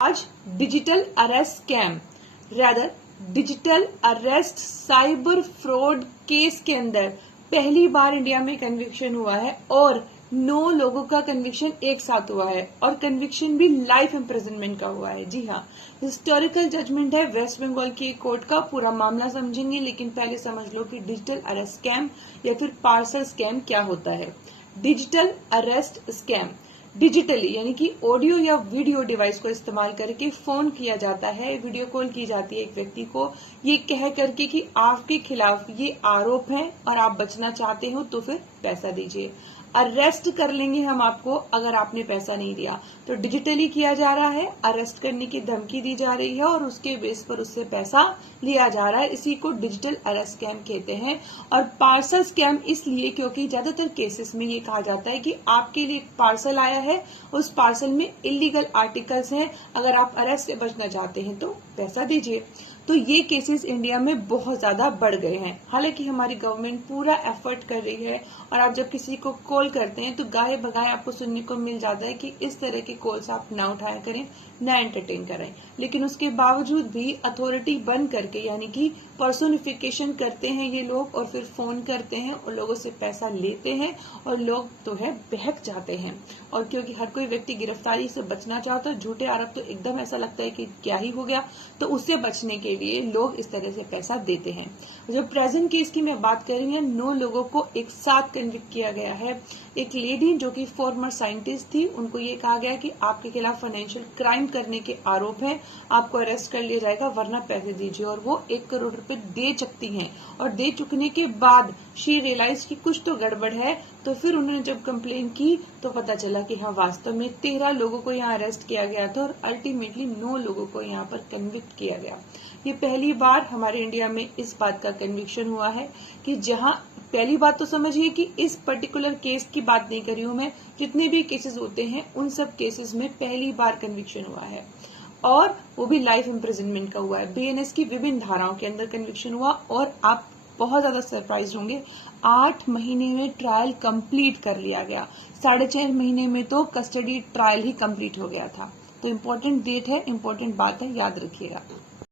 आज digital arrest scam rather digital arrest cyber fraud case के अंदर पहली बार इंडिया में कन्विक्शन हुआ है और 9 लोगों का कन्विक्शन एक साथ हुआ है और कन्विक्शन भी लाइफ इम्प्रिजनमेंट का हुआ है। जी हाँ, हिस्टोरिकल जजमेंट है वेस्ट बंगाल की कोर्ट का। पूरा मामला समझेंगे, लेकिन पहले समझ लो कि डिजिटल अरेस्ट स्कैम या फिर पार्सल स्कैम क्या होता है। डिजिटल अरेस्ट स्कैम डिजिटली यानी कि ऑडियो या वीडियो डिवाइस को इस्तेमाल करके फोन किया जाता है, वीडियो कॉल की जाती है एक व्यक्ति को, ये कह करके कि आपके खिलाफ ये आरोप है और आप बचना चाहते हो तो फिर पैसा दीजिए, अरेस्ट कर लेंगे हम आपको अगर आपने पैसा नहीं दिया। तो डिजिटली किया जा रहा है, अरेस्ट करने की धमकी दी जा रही है और उसके बेस पर उससे पैसा लिया जा रहा है। इसी को डिजिटल अरेस्ट स्कैम कहते हैं। और पार्सल स्कैम इसलिए क्योंकि ज्यादातर केसेस में ये कहा जाता है कि आपके लिए एक पार्सल आया है, उस पार्सल में इलीगल आर्टिकल्स हैं, अगर आप अरेस्ट से बचना चाहते हैं तो पैसा दीजिए। तो ये केसेस इंडिया में बहुत ज्यादा बढ़ गए हैं। हालांकि हमारी गवर्नमेंट पूरा एफर्ट कर रही है और आप जब किसी को कॉल करते हैं तो गाहे बगाहे आपको सुनने को मिल जाता है कि इस तरह के कॉल्स आप ना उठाया करें, ना एंटरटेन करें। लेकिन उसके बावजूद भी अथॉरिटी बन करके यानी कि पर्सोनिफिकेशन करते हैं ये लोग और फिर फोन करते हैं और लोगों से पैसा लेते हैं और लोग तो है बहक जाते हैं। और क्योंकि हर कोई व्यक्ति गिरफ्तारी से बचना चाहता है, झूठे आरोप तो एकदम ऐसा लगता है कि क्या ही हो गया, तो उससे बचने के लिए लोग इस तरह से पैसा देते हैं। जो प्रेजेंट केस की मैं बात कर रही हूँ, 9 लोगों को एक साथ कन्विक्ट किया गया है। एक लेडी जो कि फॉर्मर साइंटिस्ट थी, उनको ये कहा गया कि आपके खिलाफ फाइनेंशियल क्राइम करने के आरोप हैं, आपको अरेस्ट कर लिया जाएगा वरना पैसे दीजिए। और वो 1 करोड़ रुपए दे चुकती हैं और दे चुकने के बाद शी रियलाइज कि कुछ तो गड़बड़ है। तो फिर उन्होंने जब कंप्लेन की तो पता चला कि हाँ, वास्तव में 13 लोगों को यहाँ अरेस्ट किया गया था और अल्टीमेटली 9 लोगों को यहाँ पर कन्विक्ट किया गया। ये पहली बार हमारे इंडिया में इस बात का कन्विक्शन हुआ है कि जहाँ पहली बात तो समझिए कि इस पर्टिकुलर केस की बात नहीं कर रही हूं मैं, जितने भी केसेस होते हैं उन सब केसेस में पहली बार कन्विक्शन हुआ है और वो भी लाइफ इम्प्रिजनमेंट का हुआ है। बीएनएस की विभिन्न धाराओं के अंदर कन्विक्शन हुआ और आप बहुत ज्यादा सरप्राइज होंगे, 8 महीने में ट्रायल कंप्लीट कर लिया गया। 4.5 महीने में तो कस्टडी ट्रायल ही कंप्लीट हो गया था। तो इम्पोर्टेंट डेट है, इम्पोर्टेंट बात है, याद रखिएगा।